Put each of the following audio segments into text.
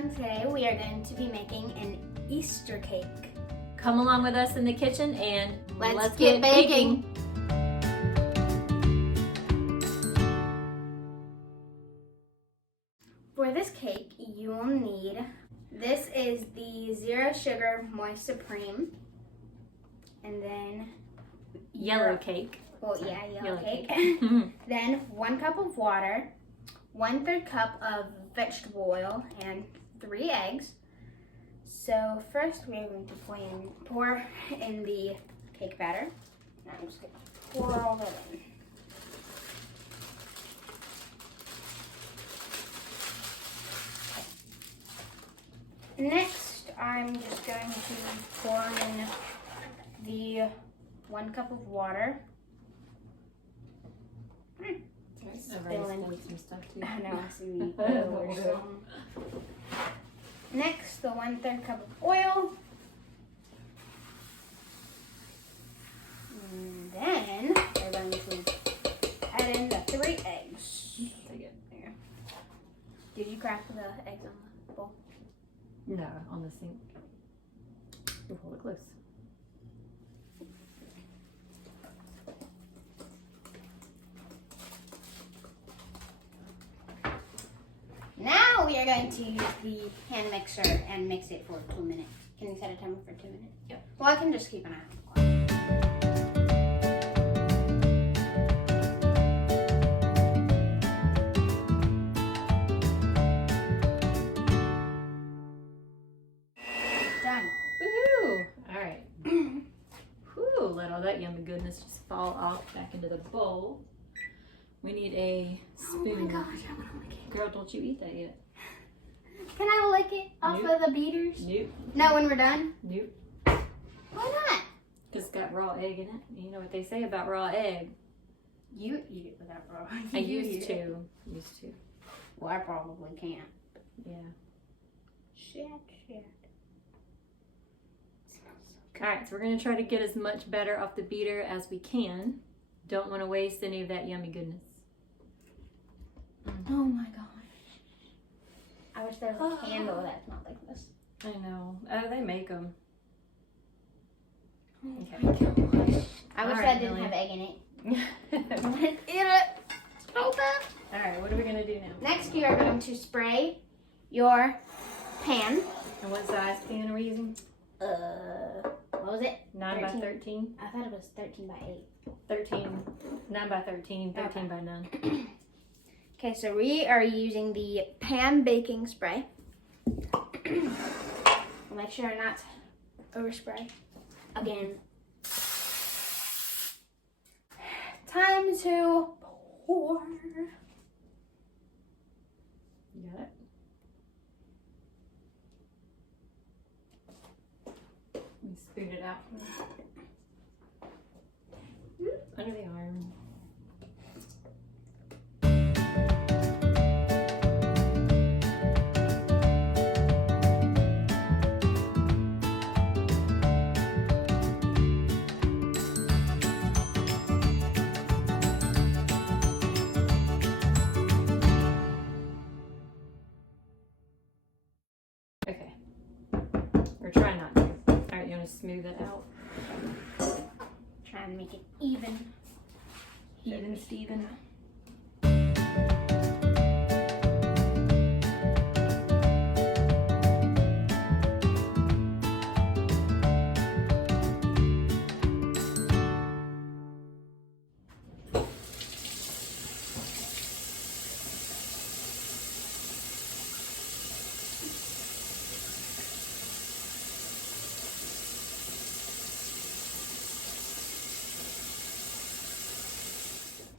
everyone. Today we are going to be making an Easter cake. Come along with us in the kitchen and let's get baking. For this cake, you will need, this is the Zero Sugar Moist Supreme, and then yellow cake. Well, yeah, yellow cake. Mhm. Then 1 cup of water, 1/3 cup of vegetable oil, and 3 eggs. So first we are going to pour in the cake batter. I'm just going to pour all that in. Next, I'm just going to pour in the 1 cup of water. Spilling. Some stuff too. I know, I see the oil or something. Next, the 1/3 cup of oil. And then we're going to add in the 3 eggs. Take it. There. Did you crack the eggs on the bowl? No, on the sink. You hold it close. Now we are going to use the hand mixer and mix it for 2 minutes. Can you set a timer for 2 minutes? Yep. Well, I can just keep an eye on the clock. Done. Woohoo! All right. Whew, let all that yummy goodness just fall off back into the bowl. We need a spoon. Oh my gosh, I want to lick it. Girl, don't you eat that yet. Can I lick it off Nope. of the beaters? Nope. No, when we're done? Nope. Why not? Because it's got raw egg in it. You know what they say about raw egg. You eat it without raw. I used to. Used to. Well, I probably can't. Yeah. Shit. Smells so good. All right, so we're going to try to get as much batter off the beater as we can. Don't want to waste any of that yummy goodness. Oh my gosh. I wish there was a candle that smelled like this. I know. Oh, they make them. Oh Okay. my gosh. I wish All that right, didn't Millie. have egg in it. I All want to eat it so bad. right, what are we going to do now? Next, you are going to spray your pan. And what size pan are we using? What was it? 9 by 13? I thought it was 13 by 8. 13. 9 by 13. 13 by 9. Okay, so we are using the pan baking spray. Make sure not to overspray. Again. Time to pour. You got it? Let me spoon it out. Under the arm. Okay. We're trying not to. Alright, you want to smooth it out? Try and make it even. Even Steven.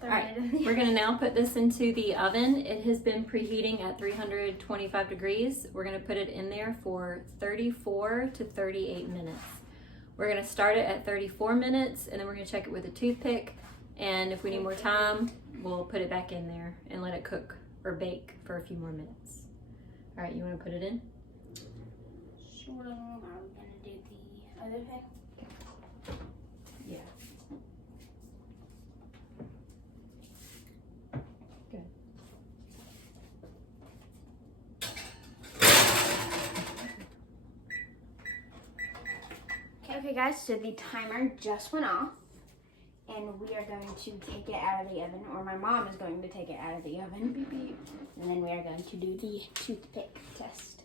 Alright, we're going to now put this into the oven. It has been preheating at 325 degrees. We're going to put it in there for 34 to 38 minutes. We're going to start it at 34 minutes and then we're going to check it with a toothpick, and if we need more time, we'll put it back in there and let it cook or bake for a few more minutes. Alright, you want to put it in? Sure. Are we going to do the other thing? Yeah. Good. Okay guys, so the timer just went off and we are going to take it out of the oven, or my mom is going to take it out of the oven. Beep, beep. And then we are going to do the toothpick test.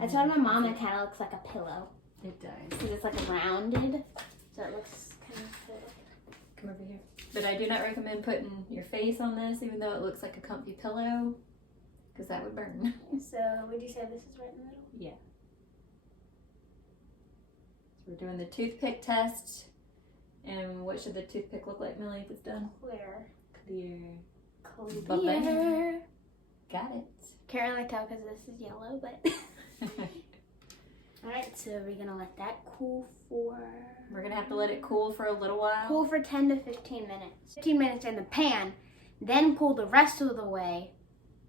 I told my mom it kind of looks like a pillow. It does. Because it's like rounded, so it looks kind of cool. Come over here. But I do not recommend putting your face on this, even though it looks like a comfy pillow, because that would burn. So would you say this is right in the middle? Yeah. So we're doing the toothpick test. And what should the toothpick look like, Millie, if it's done? Clear. Clear. Clear. Got it. Can't really tell because this is yellow, but. Alright, so we're going to let that cool for... We're going to have to let it cool for a little while. Cool for 10 to 15 minutes. 15 minutes in the pan, then cool the rest of the way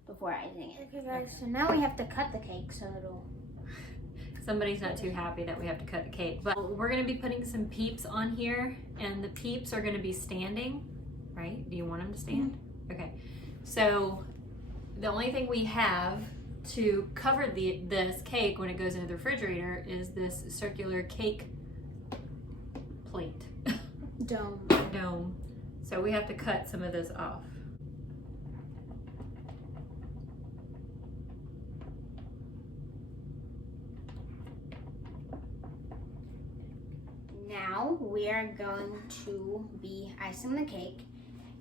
before icing it. Okay guys, so now we have to cut the cake so it'll... Somebody's not too happy that we have to cut the cake. But we're going to be putting some peeps on here, and the peeps are going to be standing, right? Do you want them to stand? Okay. So the only thing we have to cover this cake when it goes into the refrigerator is this circular cake plate. Dome. So we have to cut some of this off. Now we are going to be icing the cake,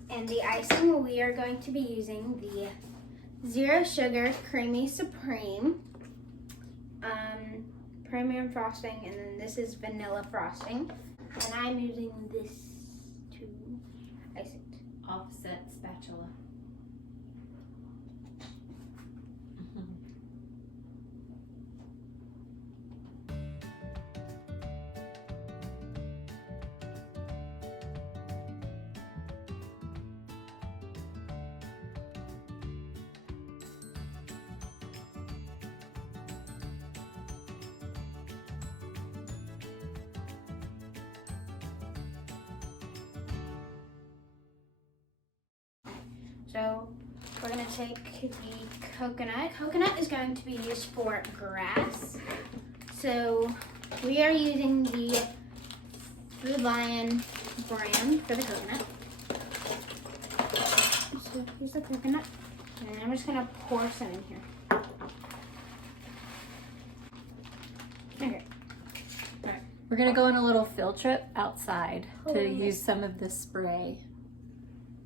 and the icing we are going to be using the Zero Sugar Creamy Supreme premium frosting, and then this is vanilla frosting, and I'm using this to ice it. Offset spatula. So we're going to take the coconut. Coconut is going to be used for grass. So we are using the Food Lion brand for the coconut. So here's the coconut. And I'm just going to pour some in here. Okay. We're going to go on a little field trip outside to use some of this spray.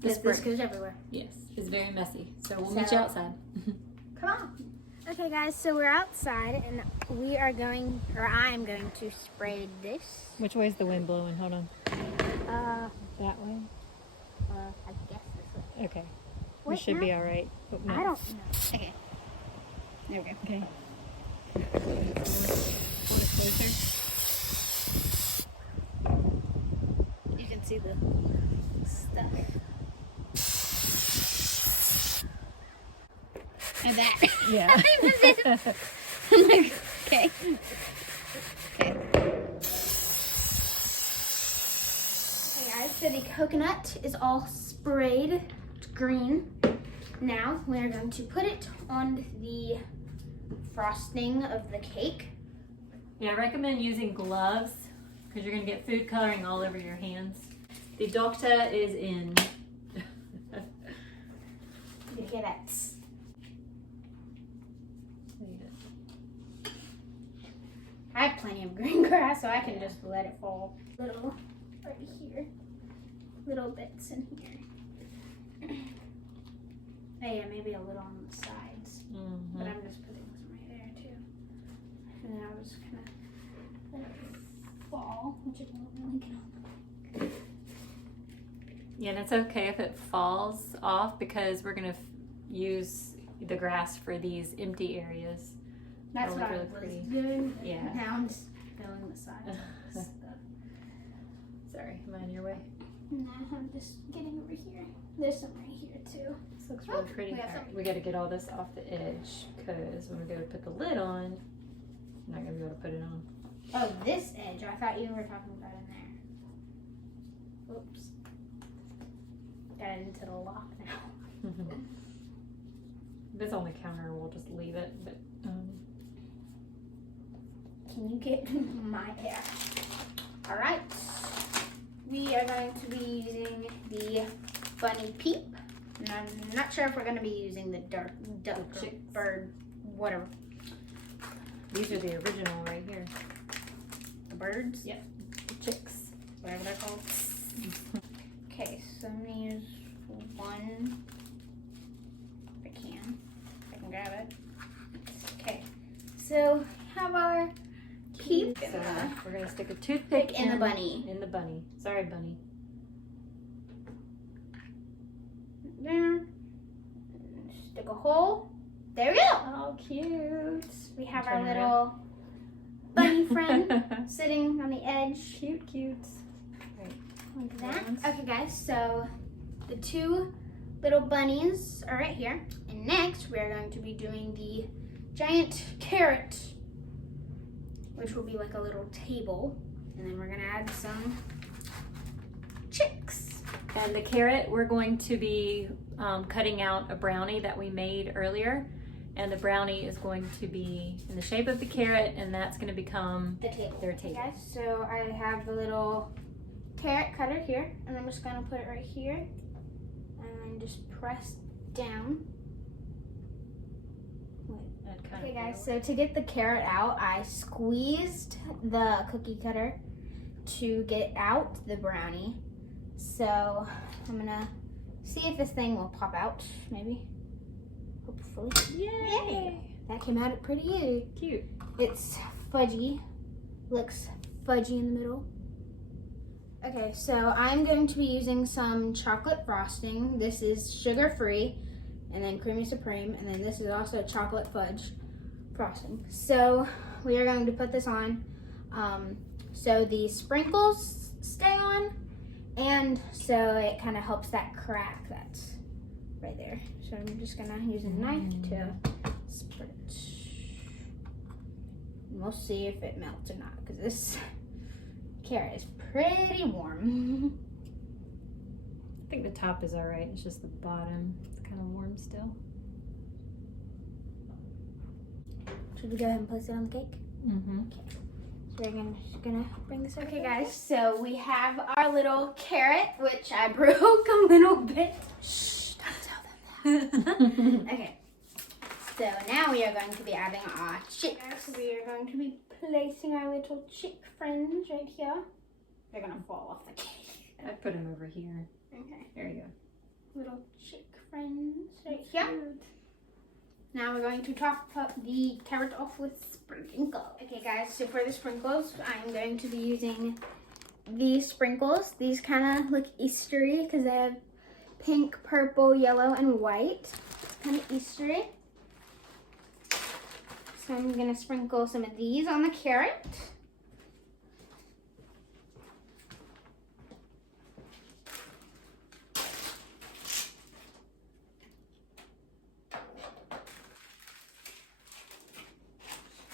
This goes everywhere. Yes, it's very messy. So we'll meet you outside. Come on. Okay guys, so we're outside and we are going, or I'm going to spray this. Which way is the wind blowing? Hold on. That way? I guess this way. Okay. We should be all right. But no. I don't know. Okay. There we go. Okay. You can see the stuff. And that. Yeah. I'm like, okay. Okay. Okay guys, so the coconut is all sprayed. It's green. Now we are going to put it on the frosting of the cake. Yeah, I recommend using gloves because you're going to get food coloring all over your hands. The doctor is in. You hear that? I have plenty of green grass, so I can just let it fall. Little right here. Little bits in here. Oh yeah, maybe a little on the sides. But I'm just putting some right there too. And then I'm just gonna let it fall, which it won't really get on. Yeah, and it's okay if it falls off because we're going to use the grass for these empty areas. That's what I was doing. Yeah. Now I'm just filling the sides with stuff. Sorry, am I in your way? No, I'm just getting over here. There's some right here too. This looks really pretty. We got to get all this off the edge because when we go to put the lid on, I'm not going to be able to put it on. Oh, this edge. I thought you were talking about in there. Oops. Got it into the lock now. If it's on the counter, we'll just leave it. But Can can you get my hair? All right. We are going to be using the bunny peep. And I'm not sure if we're going to be using the duck or bird, whatever. These are the original right here. The birds? Yep. The chicks. Whatever they're called. Okay, so I'm going to use one. If I can grab it. Okay, so have our peep. So we're going to stick a toothpick in the bunny. In the bunny. Sorry, bunny. There. Stick a hole. There we go. Oh, cute. We have our little bunny friend sitting on the edge. Cute. Right. Like that. Okay, guys, so the two little bunnies are right here. And next, we're going to be doing the giant carrot, which will be like a little table. And then we're going to add some chicks. And the carrot, we're going to be cutting out a brownie that we made earlier. And the brownie is going to be in the shape of the carrot, and that's going to become The table. Their table. Okay, guys, so I have the little carrot cutter here, and I'm just going to put it right here. And then just press down. Okay, guys, so to get the carrot out, I squeezed the cookie cutter to get out the brownie. So I'm gonna see if this thing will pop out, maybe. Hopefully. Yay! That came out pretty easy. Cute. It's fudgy. Looks fudgy in the middle. Okay, so I'm going to be using some chocolate frosting. This is sugar-free, and then creamy supreme, and then this is also chocolate fudge frosting. So we are going to put this on so the sprinkles stay on, and so it kind of helps that crack that's right there. So I'm just gonna use a knife to spread it. And we'll see if it melts or not, because this carrot is pretty warm. I think the top is all right. It's just the bottom. It's kind of warm still. Should we go ahead and place it on the cake? Mm-hmm. Okay. So we're just gonna bring this over. Okay, guys. So we have our little carrot, which I broke a little bit. Shh! Don't tell them that. Okay. So now we are going to be adding our chicks. We are going to be placing our little chick friends right here. They're gonna fall off the cake. I put them over here. Okay. There you go. Little chick friends right here. Now we're going to top up the carrot off with sprinkles. Okay, guys, so for the sprinkles, I'm going to be using these sprinkles. These kind of look Eastery because they have pink, purple, yellow, and white. Kind of Eastery. So I'm going to sprinkle some of these on the carrot.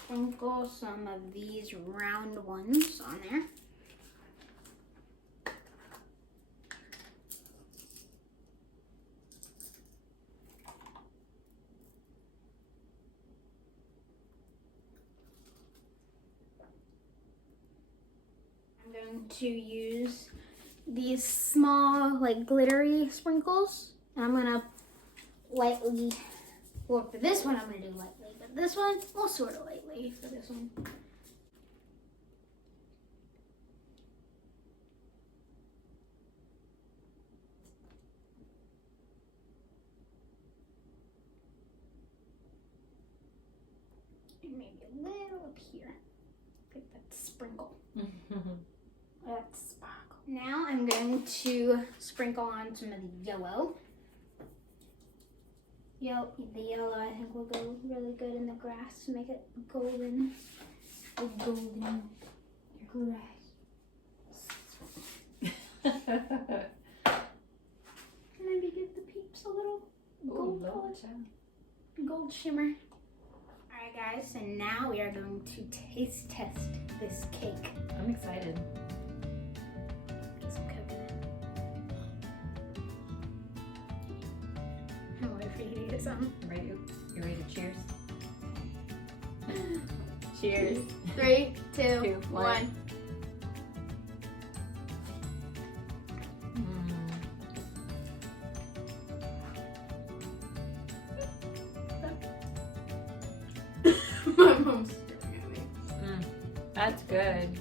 Sprinkle some of these round ones on there. I'm going to use these small, like, glittery sprinkles. And I'm going to lightly, well, for this one I'm going to do lightly. This one, we'll sort of lightly for this one. And maybe a little up here. I think that's sprinkle. That's sparkle. Now I'm going to sprinkle on some of the yellow. The yellow I think will go really good in the grass to make it golden. A golden grass. Maybe give the peeps a little gold color. Gold shimmer. Alright guys, and now we are going to taste test this cake. I'm excited. Get some coconut. I'm ready for you to get some. You ready to cheers? Cheers. 3, 2, 2, 1. 1. My mom's staring at me. That's good.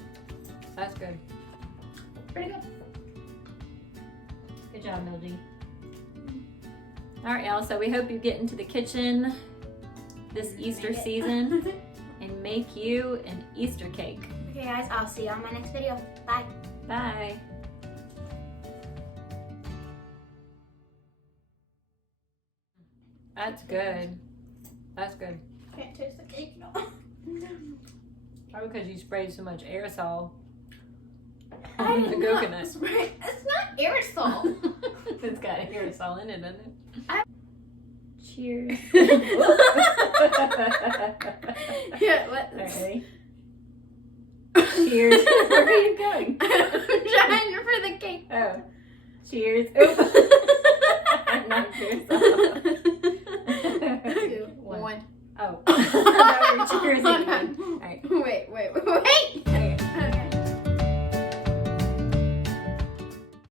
That's good. Pretty good. Good job, Millie. All right, y'all. So we hope you get into the kitchen this Easter season and make you an Easter cake. Okay, guys. I'll see you on my next video. Bye. Bye. That's good. That's good. Can't taste the cake, no. Probably because you sprayed so much aerosol I on did the not coconut. spray- It's not aerosol. It's got aerosol in it, doesn't it? Cheers. Yeah, what? All right, ready? Cheers. Where are you going? I'm trying for the cake. Oh. Cheers. Oh. I knocked yours off.